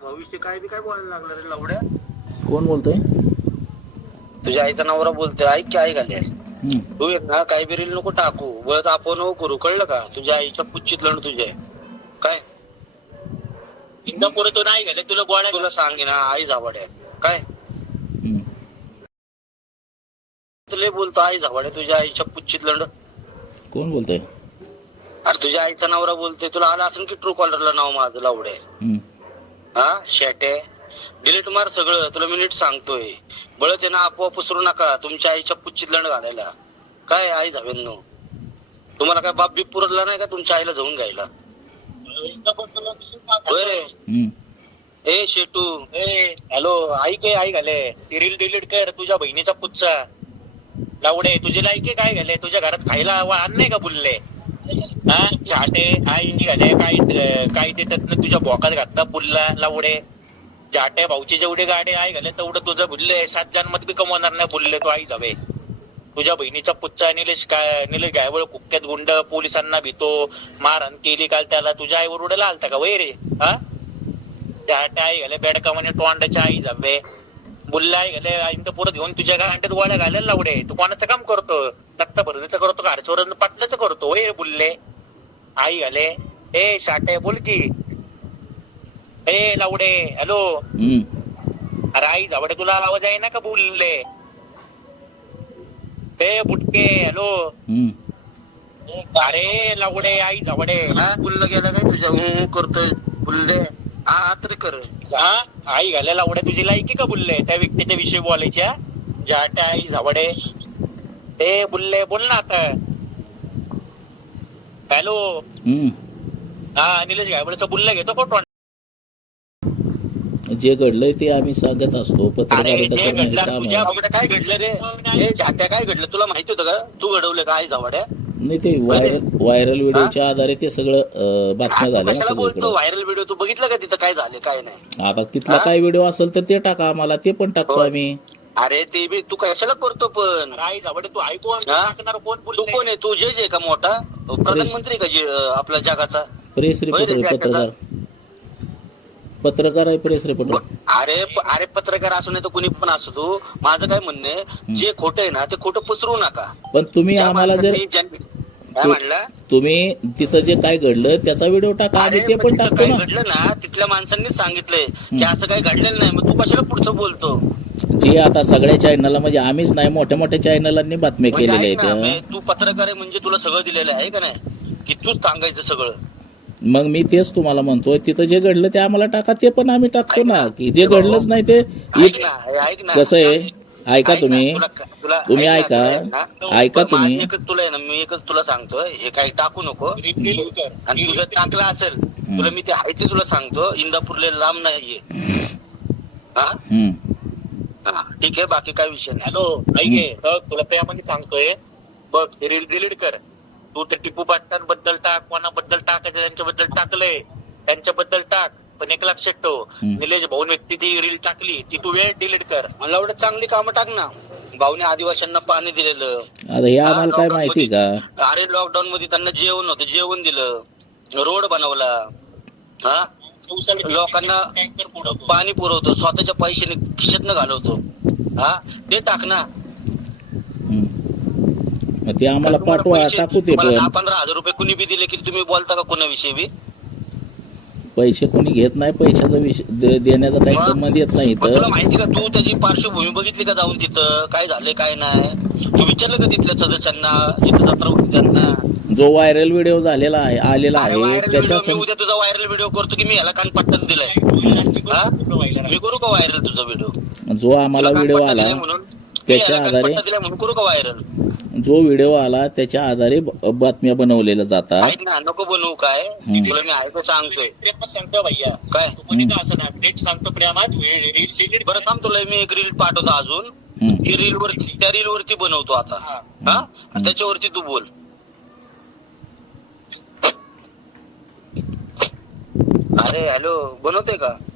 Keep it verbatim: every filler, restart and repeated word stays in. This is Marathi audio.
भविष्य काय बी काय बोलायला लागला रे लवड्या. कोण बोलतोय? तुझ्या आईचा नवरा बोलतोय. ऐक की आई घाले. हम्म. तू एक ना काही बी रील नको टाकू. बस आपण नको करू, कळलं का? तुझ्या आईच्या पुच्चीत लढ तुझे काय इंदापुरे तो नाही घाले तुला गोळ्या तुला सांगे ना आई झावाड्या काय हम्म. तुला बोलतो आई झावाड्या तुझ्या आईच्या पुच्चीत लढ. कोण बोलतोय? अरे तुझ्या आईचा नवरा बोलतोय. तुला आला असेल की ट्रू कॉलरला नाव माझं लावडे. हम्म. हा शेटे डिलीट मार सगळं. तुला मी नीट सांगतोय. बळच ना आपोआप पसरू नका तुमच्या आईच्या पुच्चीत लढ घालायला. काय आई झावेंनो तुम्हाला काय बाप बीप पुरला नाही का तुमच्या आईला जाऊन घ्यायला? होय रे. हम्म. ए शेटू ए हॅलो आई के आई घाले ती रील डिलीट कर. तुझ्या बहिणीचा पुच्चा लावडे तुझे लायके काय घाले तुझ्या घरात खायला वाहन नाही का बुलले? हा चाटे आई घाले काय काय देतात ना तुझ्या बोकात घातला बुलला लावडे. जाटे भाऊची जेवढे गाडे आई घाले तेवढं तुझं बुलले. सात जन्मात बी कमवणार नाही बुलले तू आई जावे. तुझ्या बहिणीचा पुच्चा निलेश काय निलेश गायवळ कुख्यात गुंड पोलिसांना भीतो मारहाण केली काल त्याला. तुझ्या आईवर उडायला आलता का वय रे? हा त्या आई घाले बेडका म्हणे तोंडाच्या आई जावे बुल्ला आई घाले आईंत पुरत घेऊन तुझ्या गांड्यात गोळ्या घालायला लावडे. तू कोणाचं काम करतो? नक्ता भरतीचं करतो का चोर पाटलाचं करतो वय बुल्ले आई घाले. ए शाटे बोल की ए लावडे हॅलो. हम्म. अरे आई जावडे तुला आवाज आहे ना का बोलले? ए बुटके हॅलो. हम्म. अरे लावडे आई जावडे बुल्ल गेला काय तुझ्या हू करतोय बुल्ले आ तरी कर. हा आई घालायला लावडे तुझी लायकी का बुल्ले त्या व्यक्तीच्या विषयी बोलायच्या? जाट्या आई जावडे ए बुल्ले बोल ना आता. हॅलो. हम्म. हा निलेश गायबळेचा बुल्ला घेतो फोटो. जे घडलंय ते आम्ही सांगत असतो. अरे पत्रकारिता जे करण्याचं घडलं काम तुझ्या आहे. बाबड्या काय घडलं रे? हे जाट्या काय घडलं तुला माहिती होतं का? तू घडवलं का आई जावड्या? नाही ते व्हायरल व्हायरल व्हिडिओच्या आधारे ते सगळं अं, बातम्या झाल्या ना कशाला बोलतो? सगळीकडे. व्हायरल व्हिडिओ तू बघितलं का तिथं काय झाले काय नाही? आता तिथला काय व्हिडिओ असेल तर ते टाका आम्हाला, ते पण टाकतो होय. आम्ही. अरे ते बी तू कशाला करतो पण? आई जावडे तू ऐकून तू कोण आहे? तू जज आहे का मोठा? प्रधानमंत्री का जे अं, आपल्या जगाचा? प्रेस रिपोर्टर होय रे, पत्रकार पत्रकार आहे प्रेस रिपोर्टर. अरे प- अरे पत्रकार असू नाही तर कुणी पण असू तू. माझं काय म्हणणं आहे जे खोटं आहे ना ते खोटं पसरू नका. पण तुम्ही ज्या आम्हाला जर माणसांनी ज्या- काय म्हणलं? तुम्ही तिथं जे काय घडलं त्याचा व्हिडिओ टाका, आम्ही अरे ते पण पण तिथं टाकतो काय ना. घडलं ना तिथल्या माणसांनीच सांगितलंय की असं काही घडलेलं नाही. मग तू कशाला पुढचं बोलतो? जे आता सगळ्या चॅनलला म्हणजे आम्हीच नाही मोठ्या मोठ्या चॅनलांनी बातम्या म्हणजे केलेल्या ऐक ना, आहेत. बे, तू पत्रकार आहे म्हणजे तुला सगळं दिलेलं आहे का नाही? की तूच सांगायचं सगळं. मग मी तेच तुम्हाला म्हणतोय, तिथं जे घडलं ते आम्हाला टाका, ते पण आम्ही टाकतो ऐक ना. ना. की जे घडलंच नाही ते ऐक ना ऐक ना कसं आहे, ऐका ऐक ना, तुम्ही तुला- तुला- तुम्ही ऐक ना, ऐका तुला आहे ना, ऐका पण तुम्ही माझं एकच तुला आहे ना मी एकच तुला सांगतोय हे काही टाकू नको. आणि तुझं टाकलं असेल तुला मी ते आहे ते तुला सांगतो. इंदापूरला लांब नाहीये. हा हम्म. हा, ठीक आहे बाकी काय विषय नाही. हॅलो ऐक बघ तुला त्यामध्ये सांगतोय बघ रील डिलीट कर. तू ते टिपू पाटलांबद्दल टाक, कोणाबद्दल टाकायचं त्यांच्याबद्दल टाकलंय त्यांच्याबद्दल टाक. पण एक लक्षात ठेव निलेश भाऊ व्यक्ती ती रील टाकली ती तू वेळ डिलीट कर. मला एवढं चांगली कामं टाक ना. भाऊने आदिवासींना पाणी दिलेलं. आता हे आम्हाला काय माहिती का? अरे लॉकडाऊन मध्ये त्यांना जेवण होतं जेवण दिलं. रोड बनवला. हा लोकांना पाणी पुरवतो स्वतःच्या पैशाने खिशातनं घालवतो. हा ते टाक ना. हम्म. मग ते आम्हाला पाठवा, टाकू ते मला दहा पण. पंधरा हजार रुपये कुणी बी दिले की तुम्ही बोलता का कोणाविषयी बी? पैसे कोणी घेत नाही, पैशाचा विषय दे- देण्याचा काही मग? संबंध येत नाही पण तुला तर. माहिती का तू त्याची पार्श्वभूमी बघितली का जाऊन तिथं काय झाले काय नाही? तू विचारलं का तिथल्या सदस्यांना जिथं जत्रा होती त्यांना? जो व्हायरल व्हिडिओ झालेला आहे आलेला अरे आहे व्हायरल त्याच्या व्हिडिओ मी सं- उद्या तुझा व्हायरल व्हिडिओ करतो की मी ह्याला कानपट्ट्यात दिलाय. हा? मी करू का व्हायरल तुझा व्हिडिओ? जो आम्हाला व्हिडिओ आला त्याच्या आधारे दिलाय म्हणून करू का व्हायरल? जो व्हिडिओ आला त्याच्या आधारे ब- बातम्या बनवलेल्या जातात. ऐक ना नको बनवू काय हम्म. तुला मी ऐकू सांगतोय. सांगतो भैया काय असं डेट सांगतो प्रेमात बरं थांब तुला मी एक रील पाठवतो अजून. हम्म. ती रील वरती त्या रील वरती बनवतो आता. हा आणि त्याच्यावरती तू बोल. अरे हॅलो बनवते का?